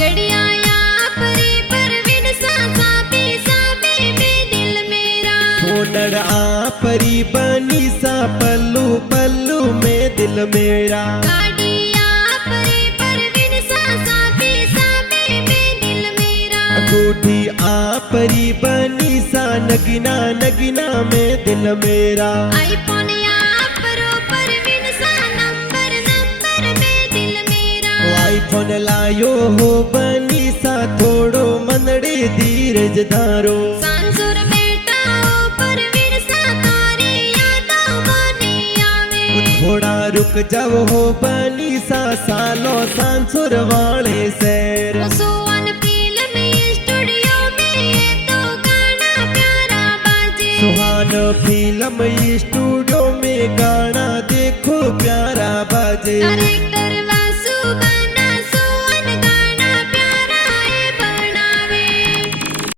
गड़ियाया परी परवीन सासा साबे में दिल मेरा सोनड़ आपरी बनी सा पल्लू पल्लू में दिल मेरा गाड़िया परी परवीन सासा साबे में दिल मेरा अंगूठी आपरी बनी सा नगीना नगीना में दिल मेरा आईफोन आईफोन लायो हो बनी सा थोड़ो मनड़े धीरज धारो सांसुर बेटाओ परवीन सा तारी यादों बनी आवे थोड़ा रुक जाओ हो बनी सा सालो सांसुर वाले शहर सुवन फिल्म स्टूडियो में ये तो गाना प्यारा बाजे सुहान फिल्म स्टूडियो में गाना देखो प्यारा बाजे।